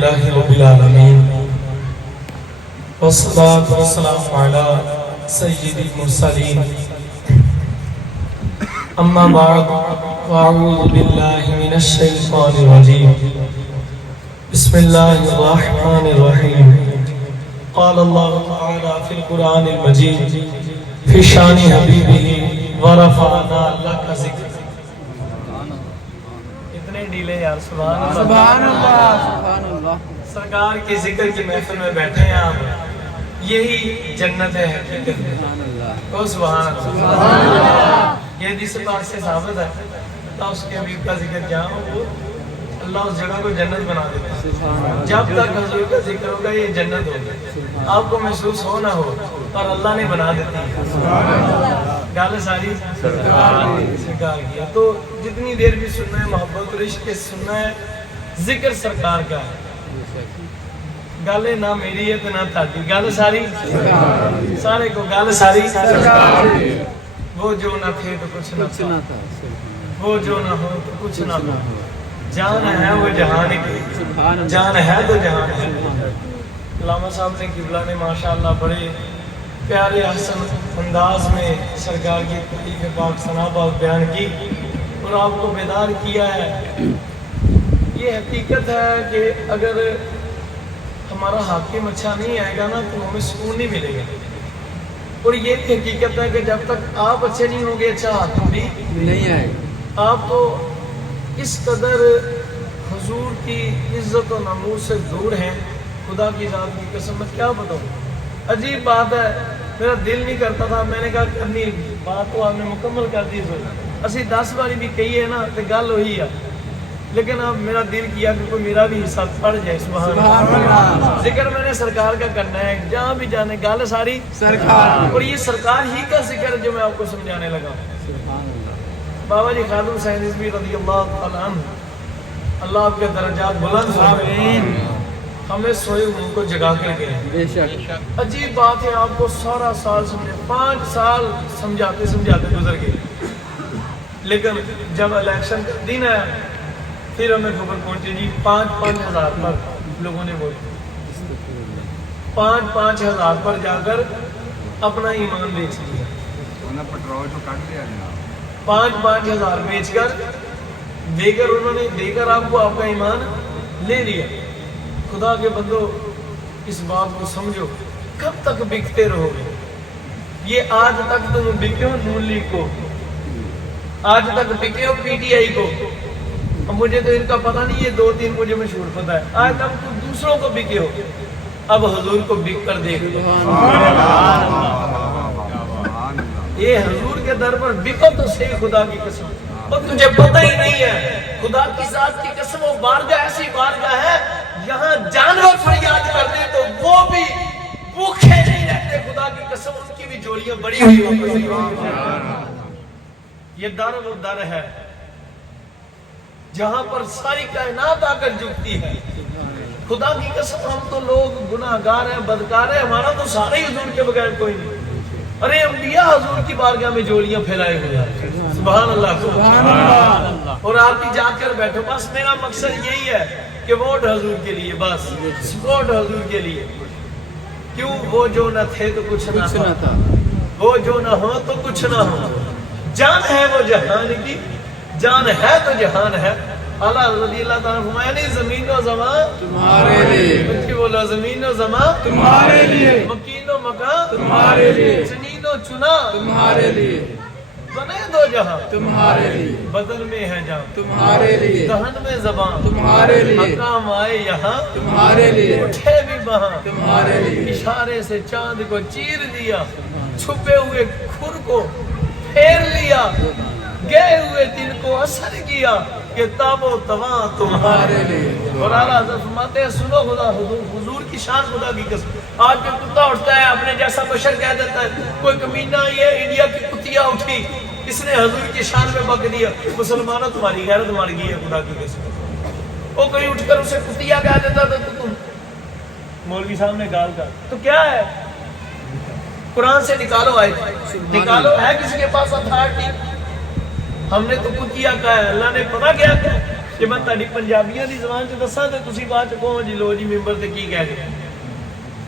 لله رب العالمين والصلاة والسلام على سيد المرسلين أما بعد وأعوذ بالله من الشيطان الرجيم بسم الله الرحمن الرحيم قال الله تعالى في القرآن المجيد في شان حبيبه ورفعنا لك ذکر. اتنے ڈیلے یار سبحان اللہ سبحان اللہ سبحان اللہ. سرکار کے ذکر کی محفل میں بیٹھے ہیں آپ, یہی جنت ہے حقیقت میں. او سبحان اللہ. یہ حدیث پاک سے ثابت ہے اللہ اس کے حبیب کا ذکر جہاں ہو اللہ اس جگہ کو جنت بنا دیتا ہے. جب تک حضور کا ذکر ہوگا یہ جنت ہوگی, آپ کو محسوس ہو نہ ہو پر اللہ نے بنا دیتی ہے. گالے ساری سرکار کیا تو جتنی دیر بھی سننا ہے محبت اور عشق کے سننا ہے ذکر سرکار کا ہے. گالے نہ میری ہے تو نہ تھاڑی, گالے ساری سارے کو گالے ساری وہ جو نہ تھے تو کچھ نہ تھا, وہ جو نہ ہو تو کچھ نہ ہو. جان ہے وہ جہان کی, جان ہے تو جہان ہے. علامہ صاحب نے قبلہ نے ماشاءاللہ بڑے پیارے احسن انداز میں سرکار کی تعریف پاک ثنا پاک بیان کی اور آپ کو بیدار کیا ہے. یہ حقیقت ہے کہ اگر ہمارا حاکم اچھا نہیں آئے گا نا تو ہمیں سکون نہیں ملے گا, اور یہ بھی حقیقت ہے کہ جب تک آپ اچھے نہیں ہوں گے اچھا حاکم بھی نہیں آئے گا. آپ تو اس قدر حضور کی عزت و ناموس سے دور ہیں, خدا کی ذات کی قسم میں کیا بتاؤں. عجیب بات ہے, میرا دل نہیں کرتا تھا, میں نے کہا کرنی بات تو آپ نے مکمل کر دی. اسی 10 باری بھی کہی ہے نا تو گل وہی ہے, لیکن اب میرا دل کیا کہ کوئی میرا بھی حصہ پڑ جائے. سبحان اللہ. ذکر میں نے سرکار کا کرنا ہے, جہاں بھی جانے گل ساری سرکار, اور یہ سرکار ہی کا ذکر جو میں آپ کو سمجھانے لگا. بابا جی خادم حسین رضوی رضی اللہ تعالیٰ عنہ, اللہ آپ کے درجات بلند فرمائے, ہمیں سوئے ان کو جگا کر گئے. عجیب بات ہے, آپ کو سارا سال سمجھے 5 سال سمجھاتے سمجھاتے گزر گئے, لیکن جب الیکشن کا دن ہے پھر ہمیں خبر پہنچی جی 5-5 ہزار پر لوگوں نے ووٹ, 5-5 ہزار پر جا کر اپنا ایمان بیچ لیا. 5-5 ہزار بیچ کر دے کر انہوں نے دے کر آپ کو آپ کا ایمان لے لیا. خدا کے بندو اس بات کو سمجھو, کب تک بکتے رہو گے؟ یہ آج تک تم بکے ہو نون لیگ کو, آج تک بکے ہو پی ٹی آئی کو. اب مجھے تو ان کا پتہ نہیں, یہ 2-3 مجھے مشہور پتہ ہے. آج تک تم دوسروں کو بکے ہو, اب حضور کو بک کر دیکھ لو. یہ حضور کے در پر بکو تو صحیح, خدا کی قسم. اور تجھے پتہ ہی نہیں ہے خدا کی ذات کی قسم, وہ بارگاہ ایسی بارگاہ ہے یہاں جانور فریاد کرتے تو وہ بھی بھوکے نہیں رہتے. خدا کی قسم ان کی بھی جوڑیاں بڑی ہوئی ہوتی. یہ در وہ در ہے جہاں پر ساری کائنات آ کر جھکتی ہے. خدا کی قسم ہم تو لوگ گناہگار ہیں, بدکار ہیں, ہمارا تو سارے ہی حضور کے بغیر کوئی نہیں. ارے انبیاء حضور کی بارگاہ میں جوڑیاں پھیلائے ہوئے ہیں. سبحان اللہ سبحان اللہ. اور آپ بھی جا کر بیٹھو, بس میرا مقصد یہی ہے کہ ووٹ حضور کے لیے, بس سپورٹ حضور کے لیے. کیوں؟ وہ جو نہ تھے تو کچھ نہ تھا, وہ جو نہ ہو تو کچھ نہ ہو. جان ہے وہ جہان کی, جان ہے تو جہان ہے. اللہ رضی اللہ تعالیٰ فرمایا نہیں زمین و زمان تمہارے لیے, بچے بولا زمین و زمان تمہارے لیے, مکین و مکان تمہارے لیے, چنین و چنا تمہارے لیے, بنے دو جہاں تمہارے لیے, بدن میں ہے جان تمہارے لیے, دہن میں زبان تمہارے لیے, مقام آئے یہاں تمہارے لیے, اٹھے بھی وہاں تمہارے لیے, اشارے سے چاند کو چیر دیا, چھپے ہوئے کھر کو پھیر لیا, گئے ہوئے دل کو اثر کیا کہ تاب و تواں تمہارے لیے. اور اعلیٰ حضرت فرماتے ہیں سنو خدا حضور کی شان, خدا کی قسم. آج جو کتا اٹھتا ہے اپنے جیسا بشر کہہ دیتا ہے, کوئی کمینہ یہ انڈیا کی کتیا اٹھی اس نے حضور کی شان میں بک دیا. مسلمانوں تمہاری غیرت مار گئی ہے خدا کی قسم. وہ کوئی اٹھ کر اسے کتیا کہہ دیتا تو تم مولوی صاحب نے گال کر تو کیا ہے؟ قرآن سے نکالو, آئے نکالو, ہے کسی کے پاس اتھارٹی؟ ہم نے تو کتیا کہا ہے, اللہ نے پتہ کیا کہا, ਜੇ ਮੈਂ ਤੁਹਾਡੀ ਪੰਜਾਬੀਆਂ ਦੀ ਜ਼ਬਾਨ 'ਚ ਦੱਸਾਂ ਤੇ ਤੁਸੀਂ ਬਾਅਦ 'ਚ ਕਹੋ ਜੀ ਲੋ ਜੀ ਮੈਂਬਰ ਤੇ ਕੀ ਕਹਿ ਗਏ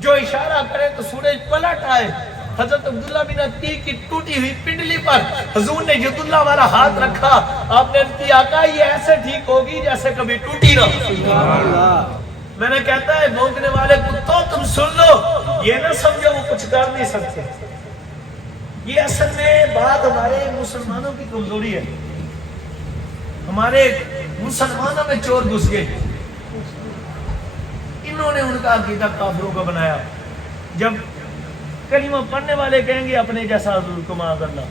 جو اشارہ کرے تو سورج پلٹ آئے. حضرت عبداللہ بن عتیق کی ٹوٹی ہوئی پنڈلی پر حضور نے ید اللہ والا ہاتھ رکھا. آپ نے عرض کی آقا یہ ایسے ٹھیک ہوگی جیسے کبھی ٹوٹی نہ. میں نے کہتا ہے بھونکنے والے کتوں تم سن لو, یہ نہ سمجھو وہ کچھ کر نہیں سکتے. یہ اصل میں بات ہمارے مسلمانوں کی کمزوری ہے. ہمارے مسلمانوں میں چور گھس گئے, انہوں نے ان کا عقیدہ کافروں کو بنایا. جب کلمہ پڑھنے والے کہیں گے اپنے جیسا حضور کو معاذ اللہ,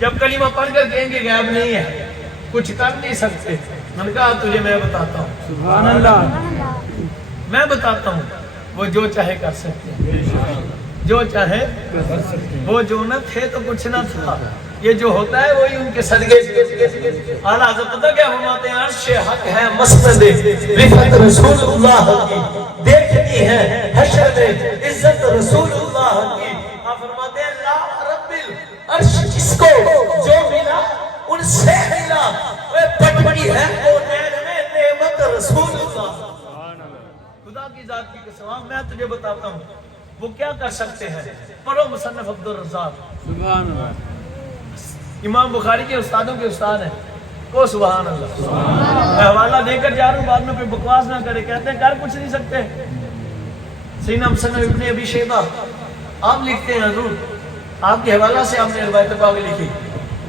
جب کلمہ پڑھ کر کہیں گے غیب نہیں ہے, کچھ کر نہیں سکتے. میں نے کہا تجھے میں بتاتا ہوں, سبحان اللہ, میں بتاتا ہوں, وہ جو چاہے کر سکتے ہیں, جو چاہے وہ جو نہ تھے تو کچھ نہ تھا. یہ جو ہوتا ہے وہی ان کے صدقے سے. اعلیٰ حضرت پتہ کیا فرماتے ہیں, عرش حق ہے مسند رفعت رسول اللہ کی, دیکھنی ہے حشر میں عزت رسول اللہ کی. آپ فرماتے ہیں لا رب العرش جس کو جو ملا ان سے ملا, بڑی ہے وہ نعمت رسول اللہ. خدا کی ذات کی قسم میں تجھے بتاتا ہوں وہ کیا کر سکتے ہیں. پڑھو مصنف عبدالرزاق, سبحان اللہ, امام بخاری کے استادوں کے استاد ہیں. او سبحان اللہ. میں حوالہ دے کر جا رہا ہوں, بعد میں پھر بکواس نہ کرے. کہتے ہیں کر کچھ نہیں سکتے. سینہ مصنف ابن ابی شیبہ آپ لکھتے ہیں حضور آپ کے حوالہ سے آپ نے روایت پاک لکھی.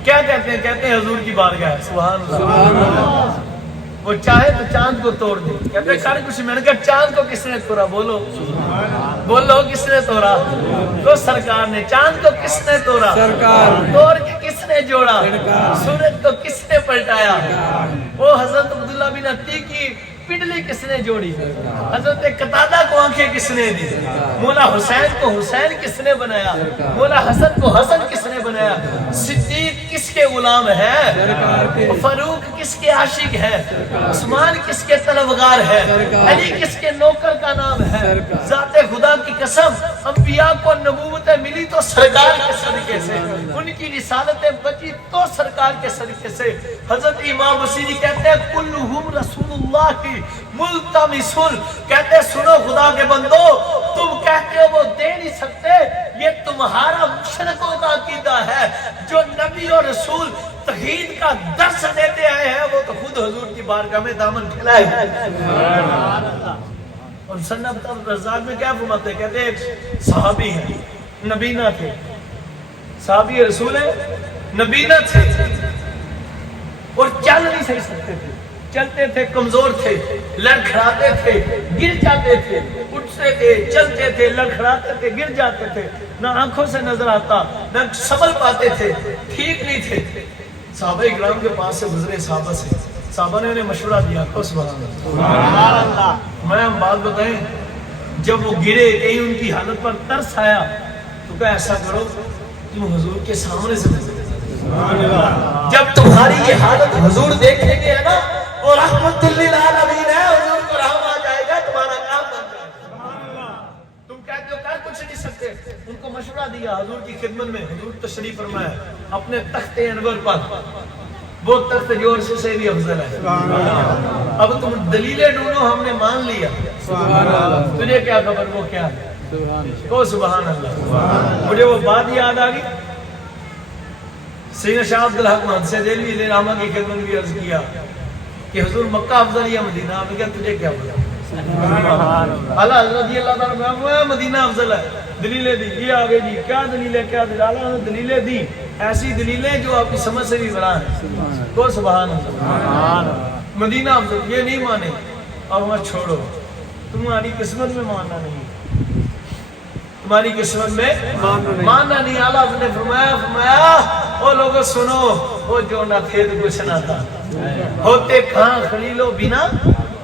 کیا کہتے ہیں؟ کہتے ہیں حضور کی بارگاہ ہے. سبحان اللہ. وہ چاہے تو چاند کو توڑ دے. کہتے ہیں کر کچھ. میں نے کہا چاند کو کس نے توڑا؟ بولو بولو کس نے توڑا؟ تو سرکار نے. چاند کو کس نے توڑا؟ سرکار. توڑ کے کس نے جوڑا؟ سورج کو کس نے پلٹایا؟ وہ حضرت عبداللہ بن عتیق کی پنڈلی کس نے جوڑی؟ حضرت قتادہ کو آنکھیں کس نے دی؟ مولا حسین کو حسین کس نے بنایا؟ مولا حسن کو حسن کس نے بنایا؟ صدیق کس کے غلام ہے؟ فاروق کس کے عاشق ہے؟ عثمان کس کے طلبگار ہے؟ علی کس کے نوکر کا نام ہے؟ ذات خدا کی قسم انبیاء کو نبوتیں ملی تو سرکار کے صدقے سے, ان کی رسالتیں بچی تو سرکار کے صدقے سے. حضرت امام بصیری کہتے ہیں کلہم رسول اللہ کی ملتمسن. کہتے سنو خدا کے بندو, تم کہتے ہو وہ دے نہیں سکتے, یہ تمہارا مشرکوں کا عقیدہ ہے. جو نبی اور رسول توحید کا درس دیتے آئے ہیں وہ تو خود حضور کی بارگاہ میں دامن پھیلائے. اور سنت الرزاق میں کیا فرماتے ہیں؟ کہتے ہیں صحابی ہیں, نبی نہ تھے. صحابی رسول ہیں, نبی نہ تھے, اور چل نہیں صحیح سکتے تھے. چلتے تھے, کمزور تھے, لڑکھڑاتے تھے, گر جاتے تھے, اٹھتے تھے, چلتے تھے, لڑکھڑاتے تھے, گر جاتے تھے, نہ آنکھوں سے نظر آتا, نہ سنبھل پاتے تھے, ٹھیک نہیں تھے. صحابہ اکرام کے پاس سے گزرے صحابہ سے, صحابہ نے انہیں مشورہ دیا. تو سبحان اللہ. میں ہم بات بتائیں, جب وہ گرے کہیں ان کی حالت پر ترس آیا تو کہا ایسا کرو تم حضور کے سامنے سے گزرے. جب تمہاری یہ حالت حضور دیکھیں گے نا, اور رحمت للعالمین ہے, حضور کو رحم آ جائے گا, تمہارا کام بن جائے گا. تم کہتے ہو کر کچھ نہیں سکتے. ان کو مشورہ دیا حضور کی خدمت میں. حضور تشریف فرمایا اپنے تخت انور پر, وہ تخت جو عرش سے بھی افضل ہے. اب تم دلیلیں ڈھونڈو, ہم نے مان لیا. تجھے کیا خبر وہ کیا ہے؟ او سبحان اللہ. مجھے وہ بات یاد آ گئی. سیدنا شاہ عبدالحق محمد دہلوی علیہ رحمہ کی خدمت بھی عرض کیا کہ حضور مکہ افضل یا مدینہ؟ آپ نے کہا تجھے کیا پتا؟ اعلیٰ حضرت رضی اللہ تعالیٰ مدینہ افضل ہے. دلیلیں دی, یہ آگے جی کیا دلیل ہے, کیا دلیل. اعلیٰ نے دلیلیں دی, ایسی دلیلیں جو آپ کی سمجھ سے بھی بڑا ہے. تو سبحان اللہ. مدینہ افضل, یہ نہیں مانے. اب ہمیں چھوڑو, تمہاری قسمت میں ماننا نہیں, تمہاری قسمت میں ماننا نہیں. اعلیٰ نے فرمایا او لوگوں سنو, وہ جو نہ تھے تو کچھ نہ تھا, ہوتے کہاں خلیلو بنا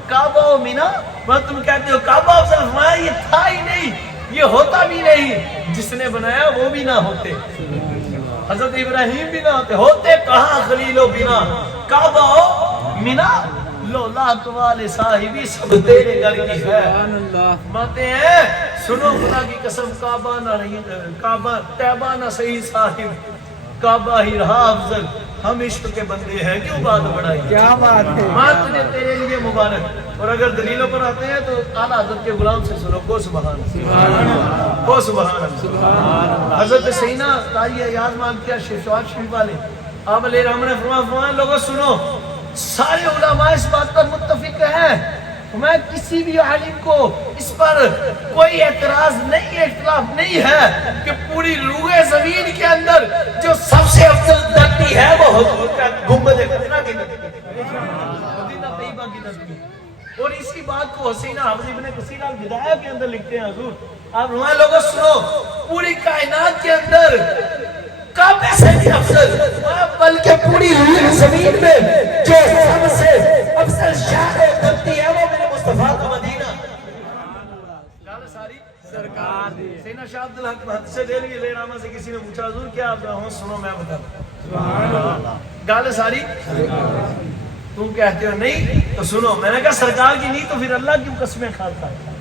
کعبہ و مینا. وہ تم کہتے ہو کعبہ افضل, فرمایا یہ تھا ہی نہیں, یہ ہوتا بھی نہیں. جس نے بنایا وہ بھی نہ ہوتے, حضرت ابراہیم بھی نہ ہوتے. ہوتے کہاں خلیلو بنا کعبہ و مینا, لولا اقوال صاحبی سب تیرے گھر کی ہے. ماتے ہیں سنو خدا کی قسم, کعبہ نہ رہی, کعبہ طیبہ نہ صحیح صاحب, کعبہ ہی رہا افضل. ہم عشق کے بندے ہیں, کیوں بات بڑھائی؟ کیا بات ہے. ماں تجھے تیرے لیے مبارک. اور اگر دلیلوں پر آتے ہیں تو اعلیٰ حضرت کے غلام سے سنو. کو سبحان اللہ، کو سبحان اللہ. حضرت سینا تاریہ یاد مان کیا شیشواد شریف والے آپ علیہ رحمہ نے فرمایا لوگوں سنو، سارے علماء اس بات پر متفق ہیں، میں کسی بھی عالم کو اس پر کوئی اعتراض نہیں، اختلاف نہیں ہے کہ پوری روح زمین کے اندر جو سب سے افضل دھرتی ہے وہ حضور کا گنبد خضرا کی مدینہ طیبہ کی دھرتی. اور اسی بات کو حسین حافظ ابن کثیر البدایہ کے اندر لکھتے ہیں حضور. آپ فرمائے لوگوں سنو، پوری کائنات کے اندر کعبے سے بھی افضل، بلکہ پوری روح زمین میں جو سب سے افضل شہر دھرتی ہے وہ میرے مصطفیٰ کا مدینہ. گال ساری سرکار دی. سینا شاہ عبدالحق محدث سے دہلوی علیہ رحمہ سے کسی نے پوچھا حضور کیا آپ رہا ہوں؟ سنو میں بتا. گال ساری تم کہتے ہو نہیں تو سنو. میں نے کہا سرکار کی نہیں تو پھر اللہ کیوں قسمیں کھاتا ہے؟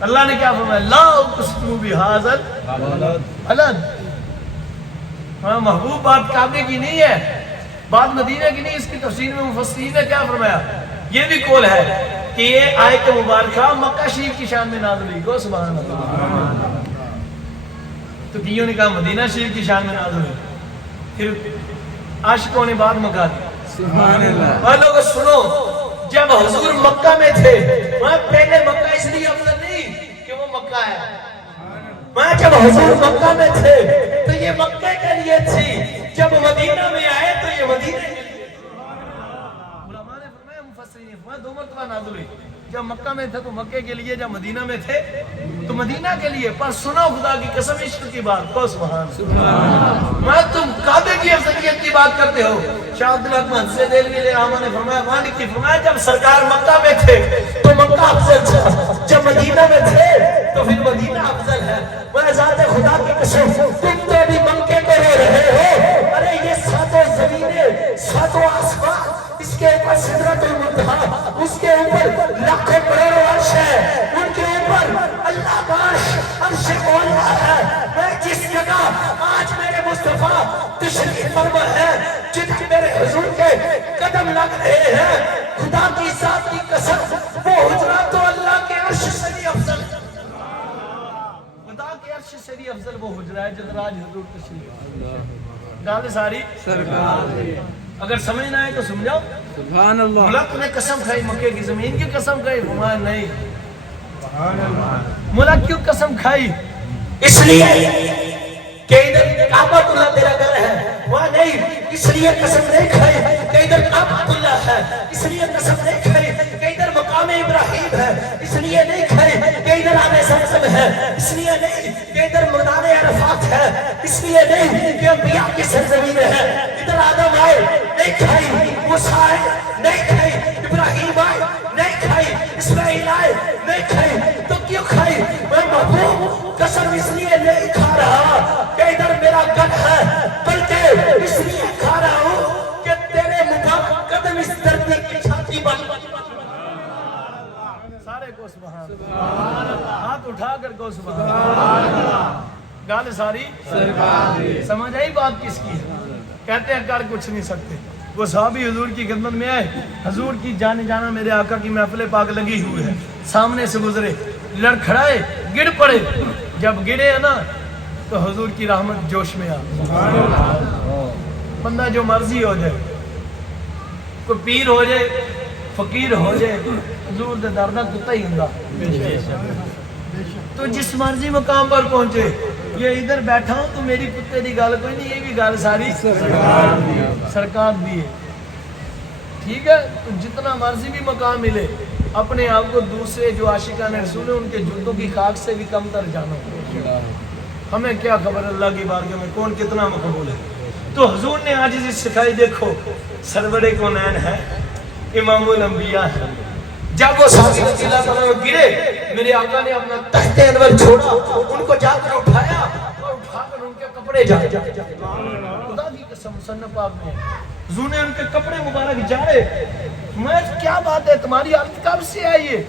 اللہ نے کیا فرمایا؟ لا اقسم بہذا البلد. ہاں محبوب بات کعبے کی نہیں ہے، بات مدینہ کی نہیں. اس کی تفسیر میں مفسرین نے کیا فرمایا؟ یہ بھی قول ہے کہ یہ آیت مبارکہ مکہ شریف کی شان میں نازل ہوئی. گو سبحان اللہ. تو کیوں نے کہا مدینہ شریف کی شان میں نازل ہوئی؟ پھر عاشقوں نے بات مکا دی. سبحان اللہ. اور لوگ سنو، جب حضور مکہ میں تھے وہاں پہلے مکہ اس لیے افضل نہیں کہ وہ مکہ ہے، وہاں جب حضور مکہ میں تھے تو یہ مکہ کے لیے تھی، جب مدینہ میں آئے تو یہ مدینہ کے لیے. علماء نے فرمایا، مفسرین نے فرمایا دو مرتبہ نازل ہوئی. جب مکہ میں تھے تو مکہ کے لیے، جب مدینہ میں تھے تو مدینہ کے لیے. پر سنو خدا کی قسم عشق کی بات کو سبحان اللہ. میں تم کعبے کی افضلیت کی بات کرتے ہو. شاہ عبدالحق محدث سے دہلوی علیہ رحمہ نے فرمایا وہاں لکھی فرمایا جب سرکار مکہ میں تھے تو مکہ افضل تھا، جب مدینہ میں تھے تو پھر مدینہ افضل ہے. وہ ذات خدا کی قسم تم تو بھی مکے کو رو رہے ہو. ارے یہ ساتوں زمینیں، ساتوں آسمان، اس کے اوپر سدرۃ المنتہا، اس کے اوپر لاکھوں کروڑوں عرش ہے، ان کے اوپر اللہ کا عرش اولا ہے. میں جس جگہ آج میرے مصطفیٰ تشریف فرما ہے، جدھر میرے حضور کے قدم لگ رہے ہیں، خدا کی ذات کی قسم وہ حجرہ تو اللہ کے عرش سے بھی افضل، خدا کے عرش سے بھی افضل وہ حجرہ ہے جدھر آج حضور تشریف. گال ساری سرکار. اگر سمجھ نہ آئے تو سمجھاؤ. سبحان اللہ. ملک نے قسم کھائی، مکے کی زمین کی قسم کھائی. فرمایا نہیں. سبحان اللہ. ملک کیوں قسم کھائی؟ اس لیے کہ ادھر کعبہ اللہ تیرا گھر ہے، وہاں نہیں. اس لیے قسم نہیں کھائی کہ ادھر کعبہ اللہ ہے، اس لیے قسم نہیں کھائی کہ ادھر مقام ابراہیم ہے، اس لیے نہیں کھائی کہ ادھر آب زمزم ہے، اس لیے نہیں کہ ادھر میدان عرفات ہے، اس لیے نہیں کہ انبیاء کی سرزمین ہے. ادھر آدم آئے نہیں کھائی، موسیٰ آئے نہیں کھائی، ابراہیم آئے نہیں کھائی، اسماعیل آئے نہیں کھائی. تو کیوں کھائی؟ میں محبوب قسم اس لیے نہیں کھا رہا کہ ادھر میرا گھر ہے، بلکہ اس لیے کھا رہا ہوں کہ تیرے مبارک قدم اس دھرتی کی چھاتی پر. سارے کو سبحان اللہ. ہاتھ اٹھا کر کو سبحان اللہ. گال ساری سرکار. سمجھ آئی بات کس کی ہے؟ کہتے ہیں کر کچھ نہیں سکتے. وہ صحابی حضور کی خدمت میں آئے، حضور کی جانے جانا میرے آقا کی محفل پاک لگی ہوئی ہے، سامنے سے گزرے، لڑکھڑائے، گر پڑے. جب گرے ہیں نا تو حضور کی رحمت جوش میں آ. بندہ جو مرضی ہو جائے، کوئی پیر ہو جائے، فقیر ہو جائے، حضور دے دردہ کتا ہی ہوں. تو جس مرضی مقام پر پہنچے، یہ ادھر بیٹھا ہوں تو میری کتے دی گال کوئی نہیں، یہ بھی گال ساری سرکار دی ہے. ٹھیک ہے؟ تو جتنا مرضی بھی مقام ملے، اپنے آپ کو دوسرے جو عاشقان رسول ہیں ان کے جوتوں کی خاک سے بھی کم تر جانو. ہمیں کیا خبر اللہ کی بارگاہ میں کون کتنا مقبول ہے. تو حضور نے عاجزی سکھائی. دیکھو سرور کونین ہے، امام الانبیاء ہے. جب وہ صحابی رضی اللہ عنہ گرے، میرے آقا نے اپنا تحت انور چھوڑا، ان کو جا کر اٹھایا اور اٹھا کر ان کے کپڑے جھاڑے. خدا کی قسم مصنف پاک میں حضور نے ان کے کپڑے مبارک جھاڑے. میں کیا بات ہے، تمہاری حالت کب سے آئی ہے؟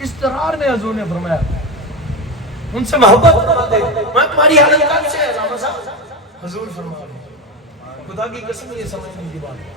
استرار میں حضور نے فرمایا ان سے محبت کرا دے. میں تمہاری حالت کب سے ہے رحمہ صاحب؟ حضور فرما رہے خدا کی قسم یہ سمجھنے کی بات ہے.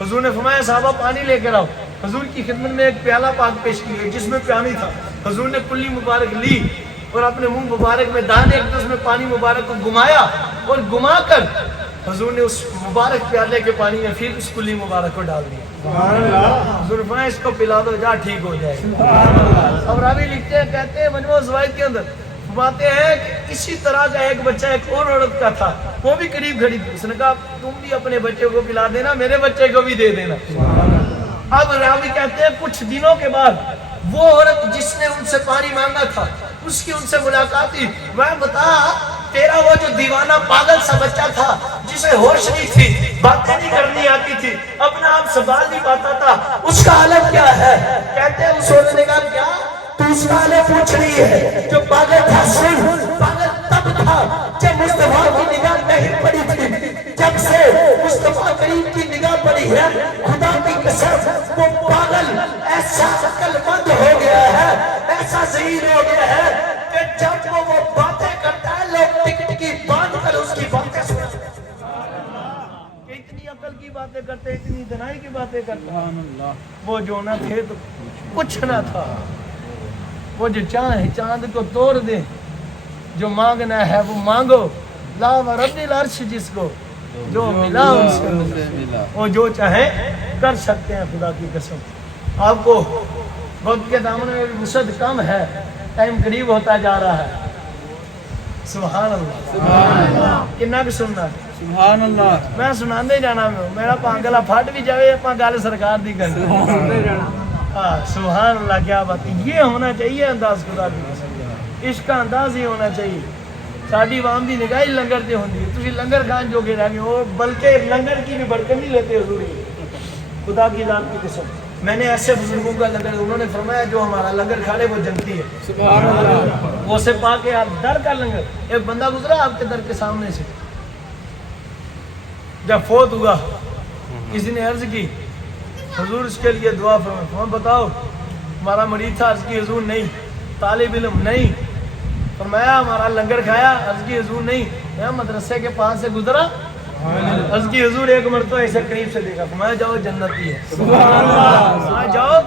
حضور نے فرمایا صحابہ پانی لے کر آؤ. حضور کی خدمت میں ایک پیالہ پاک پیش کی گئی جس میں پانی تھا. حضور نے کلی مبارک لی اور اپنے منہ مبارک میں دانے ایک اس میں پانی مبارک کو گھمایا اور گھما کر حضور نے اس مبارک پیالے کے پانی میں پھر اس کلی مبارک کو ڈال دیا. حضور نے فرمایا اس کو پلا دو جا ٹھیک ہو جائے. اب راوی لکھتے ہیں کہتے ہیں مجموع زوائد کے اندر فرماتے ہیں کہ اسی طرح کا ایک بچہ ایک اور عورت کا تھا, وہ بھی قریب کھڑی تھی. اس نے کہا تم بھی اپنے بچے کو پلا دینا, میرے بچے کو بھی دے دینا. اب راوی کہتے ہیں کچھ دنوں کے بعد وہ عورت جس نے ان سے پانی مانگا تھا اس کی ان سے ملاقات ہوئی. وہ بتا تیرا وہ جو دیوانہ پاگل سا بچہ تھا جسے ہوش نہیں تھی, باتیں نہیں کرنی آتی تھی, اپنا آپ سنبھال نہیں پاتا تھا, اس کا حالت کیا ہے؟ کہتے ہیں اس عورت نے کہا کیا تو اس کا حالت پوچھ رہی ہے؟ جو پاگل تھا سن, پاگل تب تھا جب مصطفیٰ کی نگاہ نہیں پڑی تھی. جب سے مصطفیٰ کریم کی نگاہ پڑی ہے خدا کی قسم وہ پاگل ایسا عقل مند ہو گیا ہے, ایسا ذہین ہو گیا ہے کہ جب وہ باتیں کرتا ہے لوگ ٹک ٹکی باندھ کر اس کی باتیں سنتے ہیں. اتنی عقل کی باتیں کرتے, اتنی دنائی کی باتیں کرتے. وہ جو نہ تھے تو کچھ نہ تھا. وہ جو چاند کو توڑ دے, جو مانگنا ہے وہ مانگو, لا ورب العرش جس کو جو ملا ان سے ملا, وہ جو چاہے کر سکتے ہیں. خدا کی قسم آپ کو وقت کے دامن میں وسعت کم ہے, ٹائم قریب ہوتا جا رہا ہے. سبحان اللہ. کنا بھی سننا سبحان اللہ. میں سناندے جانا میں میرا پانگلا پھٹ بھی جائے اپنا گل سرکار دی کرنا. سبحان اللہ. کیا بات ہے, یہ ہونا چاہیے انداز خدا کی قسم, عشق کا انداز ہی ہونا چاہیے. ساڈی عوام دی نگاہ ہی لنگر تے ہوندی ہے. تسی لنگر خان جو کے رہ گئے ہو, بلکہ لنگر کی بھی برکت نہیں لیتے حضور. خدا کی ذات کی قسم میں نے ایسے بزرگوں کا لنگر, انہوں نے فرمایا جو ہمارا لنگر کھا لے وہ جنتی ہے. سبحان اللہ. وہ سے پا کے آپ در کا لنگر, ایک بندہ گزرا آپ کے در کے سامنے سے, جب فوت ہوا کسی نے عرض کی حضور اس کے لیے دعا فرمائیں. بتاؤ ہمارا مریض تھا, عرض کی حضور نہیں. طالب علم نہیں, فرمایا ہمارا لنگر کھایا, عرض کی حضور نہیں. میں مدرسے کے پاس سے گزرا, عرض کی حضور ایک مرتبہ ایسے قریب سے دیکھا, فرمایا جاؤ جنتی ہے. سبحان اللہ. جاؤ.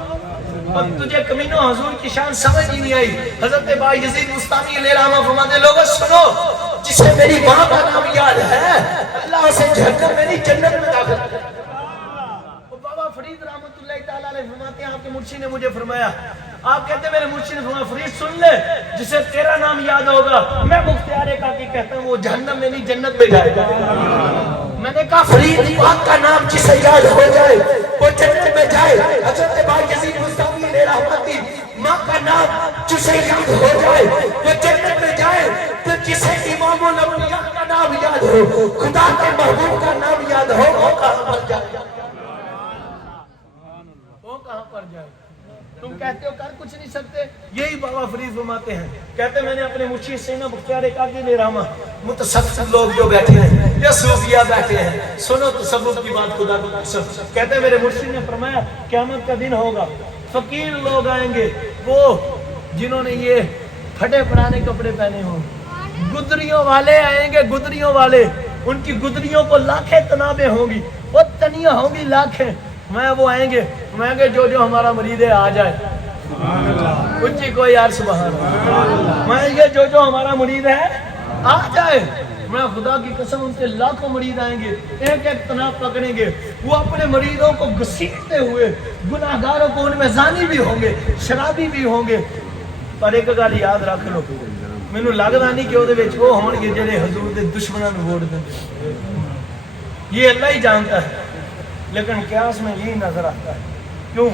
اب تجھے کمینوں حضور کی شان سمجھ ہی نہیں آئی. حضرت با یزید بستامی علیہ رحمہ فرماتے لوگوں سنو, جسے میری ماں کا نام یاد ہے اللہ اسے جہنم میں نہیں جنت میں داخل کرے. بابا فرید رحمۃ اللہ تعالیٰ علیہ فرماتے ہیں آپ کے مرشد نے مجھے فرمایا, آپ کہتے ہیں میرے مرشد نے فرمایا فرید سن لے, جسے تیرا نام یاد ہوگا میں مختار کاکی کہتا ہوں وہ جہنم میں نہیں جنت میں جائے گا. میں نے کہا فرید پاک کا نام جسے یاد ہو جائے وہ جنت میں جائے. حضرت با یزید بستامی علیہ رحمت کی ماں کا نام جسے یاد ہو جائے وہ جنت میں جائے. تو جسے امام الانبیاء کا نام یاد ہو, خدا کے محبوب کا نام یاد ہو, وہ کہاں پر جائے, وہ کہاں پر جائے. تم کہتے ہو کر کچھ نہیں سکتے. یہی بابا فرید فرماتے ہیں, کہتے میں نے اپنے مرشد سینا مختار کاکی علیہ رحمہ متصوف لوگ جو بیٹھے ہیں یا صوفیہ بیٹھے ہیں, سنو تصوف کی بات خدا کی قسم. کہتے میرے مرشد نے فرمایا قیامت کا دن ہوگا, فقیر لوگ آئیں گے, وہ جنہوں نے یہ پھٹے پرانے کپڑے پہنے ہوں. گدریوں والے آئیں گے, گدریوں والے, ان کی گدریوں کو لاکھیں تنابیں ہوں گی, وہ تنیاں ہوں گی لاکھیں. میں وہ آئیں گے جو جو ہمارا مرید ہے آ جائے. اچھی کوئی یار سبحان اللہ. میں جو جو ہمارا مرید ہے آ جائے. میں خدا کی قسم ان کے لاکھوں مرید آئیں گے, ایک ایک تناب پکڑیں گے, وہ اپنے مریدوں کو گھسیٹتے ہوئے, گناہگاروں کو, ان میں زانی بھی ہوں گے, شرابی بھی ہوں گے. پر ایک گل یاد رکھ لو, مینوں لگدا نہیں کہ وہ وہ ہون گے جڑے حضور دے دشمناں نوں ووٹ دیں. یہ اللہ ہی جانتا ہے, لیکن قیاس میں یہی نظر آتا ہے. کیوں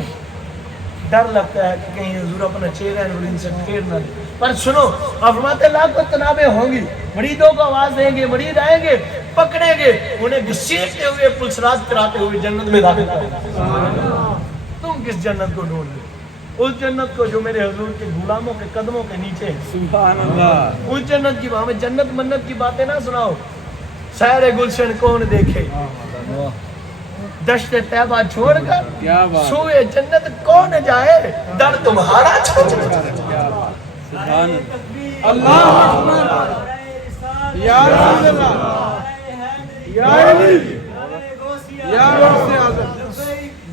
ڈر لگتا ہے کہ کہیں حضور اپنا چہرہ نور ان سے پھیر نہ دے. پر سنو, فرماتے لاکھوں تنابیں ہوں گی, مریدوں کو آواز دیں گے, مرید آئیں گے, پکڑیں گے, انہیں گھسیٹتے ہوئے پلسرات کراتے ہوئے جنت میں داخل کریں گے. تم کس جنت کو ڈھونڈ لے؟ اس جنت کو جو میرے حضور کے غلاموں کے قدموں کے نیچے ہے. سبحان اللہ. اس جنت کی ہمیں جنت منت کی باتیں نہ سناؤ. سیر گلشن کون دیکھے, دشت طیبہ چھوڑ کر سوئے جنت کون جائے, در تمہارا چھوڑ کر. سبحان اللہ. یا رسول اللہ, یا علی, یا غوث اعظم.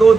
2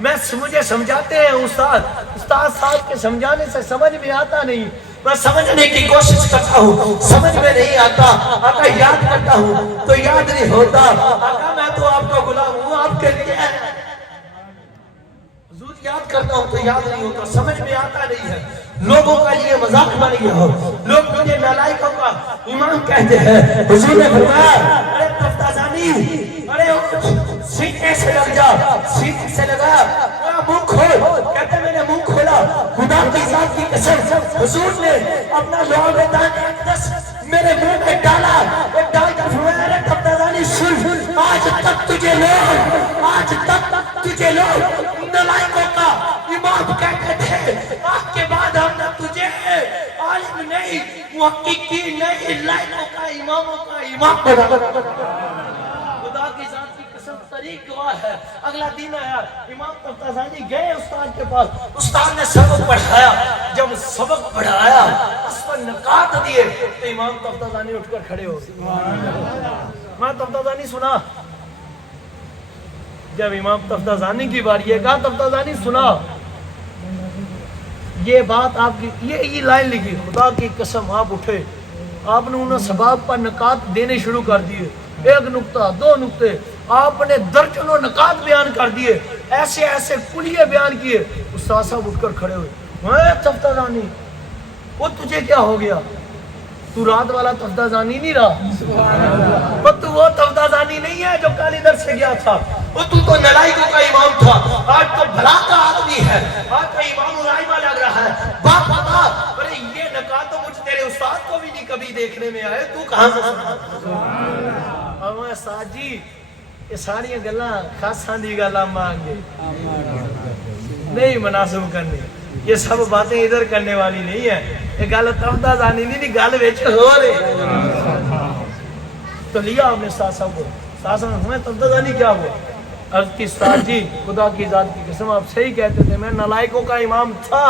مجھے سمجھاتے ہیں استاد صاحب کے سمجھانے سے سمجھ میں آتا نہیں، میں سمجھنے کی کوشش کرتا ہوں، سمجھ میں نہیں آتا، آقا یاد کرتا ہوں تو یاد نہیں ہوتا، آقا میں تو آپ کا غلام ہوں، آپ کے لیے حضور یاد کرتا ہوں تو یاد نہیں ہوتا، سمجھ میں آتا نہیں ہے، لوگوں کا یہ مذاق بن گیا ہو، لوگ مجھے نالائقوں کا امام کہتے ہیں۔ حضور نے فرمایا ارے تفتازانی، ارے سینے سے لگ جا، سینے سے لگا، منہ کھول، کہتے میں نے منہ کھولا، خدا کی ذات کی قسم حضور نے اپنا لعاب دان اقدس میرے منہ میں ڈالا، ایک ڈال کر فرمایا ارے تفتازانی سن، آج تک تجھے لوگ نالائقوں کا امام کہتے تھے، آج کے بعد ہم نے تجھے عالم نہیں، محققی نہیں، لائقوں کا اماموں کا امام بنا۔ خدا کی ذات کی قسم طریق گواہ ہے۔ اگلا دن آیا، امام تفتازانی گئے استاد کے پاس، استاد نے سبق پڑھایا، جب سبق پڑھایا اس پر نکات دیے تو امام تفتازانی اٹھ کر کھڑے ہو گئے۔ میں تفتازانی سنا، جب امام تفتازانی کی باری ہے، کہا تفتازانی سنا یہ بات آپ کی، یہ لائن لکھی، خدا کی قسم آپ اٹھے، آپ نے انہیں سباب پر نکات دینے شروع کر دیے، ایک نکتہ، دو نکتے، آپ نے درجنوں نکات بیان کر دیے، ایسے ایسے کلیے بیان کیے، استاد صاحب اٹھ کر کھڑے ہوئے، اے تفتازانی وہ تجھے کیا ہو گیا؟ تو رات والا تفتازانی نہیں رہا، تو وہ تفتازانی نہیں ہے جو کل ادھر سے گیا تھا، وہ تو نالائقوں کا امام تھا، آج تو بھلا کا آدمی ہے، آج تو امام الائمہ لگ رہا ہے۔ باپ بتا، ارے یہ نکات تو مجھ تیرے استاد کو بھی نہیں کبھی دیکھنے میں آئے، تو کہاں سے سنا؟ اور میں استاد جی یہ ساری گلاں خاصاں دی گلاں مانگے نہیں مناسب کرنی، یہ سب باتیں ادھر کرنے والی نہیں ہے، یہ گل تفتازانی نہیں، گل وچ ہو رہی۔ تو لیا آپ نے استاد صاحب کو، استاد صاحب ہمیں تفتازانی کیا ہوا؟ عرض کی استاد جی خدا کی ذات کی قسم آپ صحیح کہتے تھے، میں نالائقوں کا امام تھا،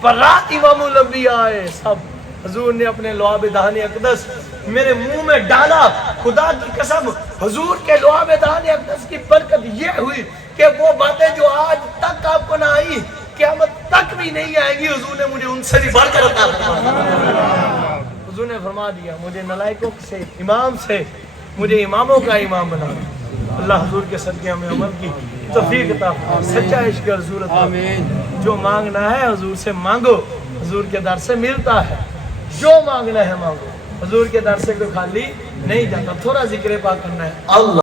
پر رات امام الانبیاء آئے سب، حضور نے اپنے لعاب دہان اقدس میرے منہ میں ڈالا، خدا کی قسم حضور کے لعاب دہان اقدس کی برکت یہ ہوئی کہ وہ باتیں جو آج تک آپ کو نہ آئی قیامت تک بھی نہیں آئیں گی، حضور نے مجھے ان سے بھی بڑھ کر عطا فرمایا۔ حضور نے فرما دیا مجھے نالائقوں سے امام سے مجھے اماموں کا امام بنا۔ اللہ حضور کے صدقے ہمیں عمل کی توفیق عطا فرمائے، سچا عشق حضور عطا فرمائے۔ جو مانگنا ہے حضور سے مانگو، حضور کے در سے ملتا ہے، جو مانگنا ہے مانگو، حضور کے در سے کوئی خالی نہیں جاتا۔ تھوڑا ذکر پاک کرنا ہے۔ اللہ